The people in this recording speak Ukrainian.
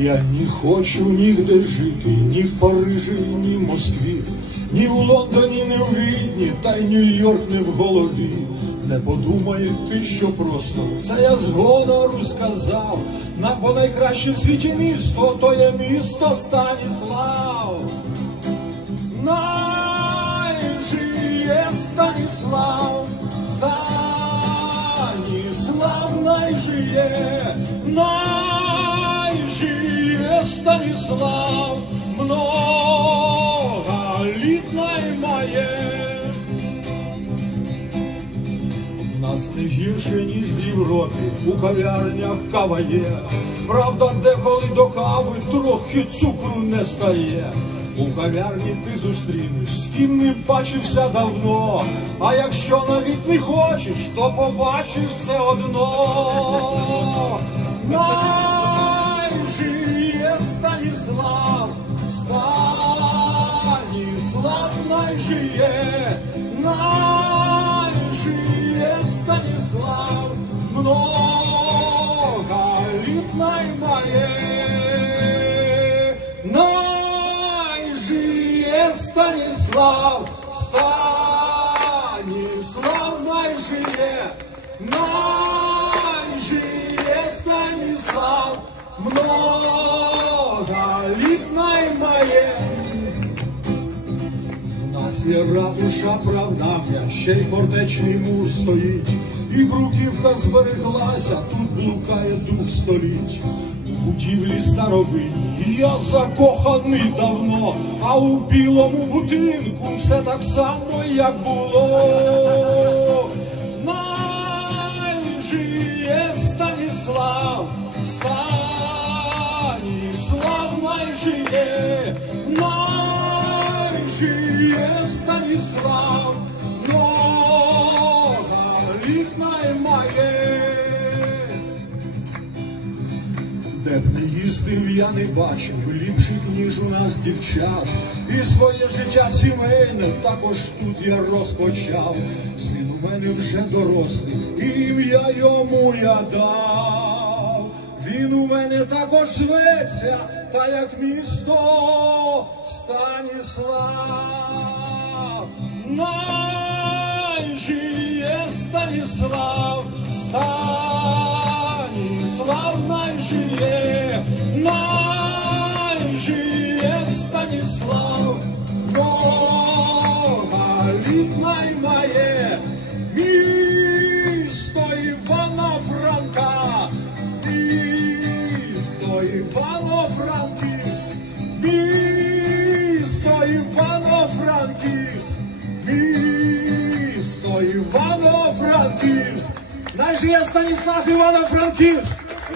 Я не хочу нігде жити, ні в Парижі, ні в Москві, ні в Лондоні, ні в Відні, та й Нью-Йорк не в голові. Не подумай ти, що просто це я згодом розказав. Нам бо найкраще в світі місто, то є місто Станіслав. Найжиє Станіслав, Станіслав найжиє, найжиє Станіслав, много літ наймає. В нас не гірше, ніж в Європі, у кав'ярнях кава є. Правда, деколи до кави трохи цукру не стає. У кав'ярні ти зустрінеш, з ким не бачився давно. А якщо навіть не хочеш, то побачиш все одно. Найжиє Станіслав, Станіслав найжиє, найжиє Станіслав, много літ наймає. Найжиє Станіслав, Станіслав найжиє, найжиє Станіслав, много Є ратуша правдам'я, ще й фортечний мур стоїть, і бруківка збереглася, тут блукає дух століть. У будівлі старовинні я закоханий давно, а у білому будинку все так само, як було. Найжиє Станіслав, Станіслав найжиє, найжиє Станіслав, много літ наймає. Де б не їздив, я не бачив ліпших, ніж у нас дівчат. І своє життя сімейне також тут я розпочав. Син у мене вже дорослий, ім'я йому я дав. Він у мене також зветься, та як місто Станіслав. Найжиє Станіслав, Станіслав найжиє, Івано-Франківськ. Наш є Станіслав Івано-Франківськ.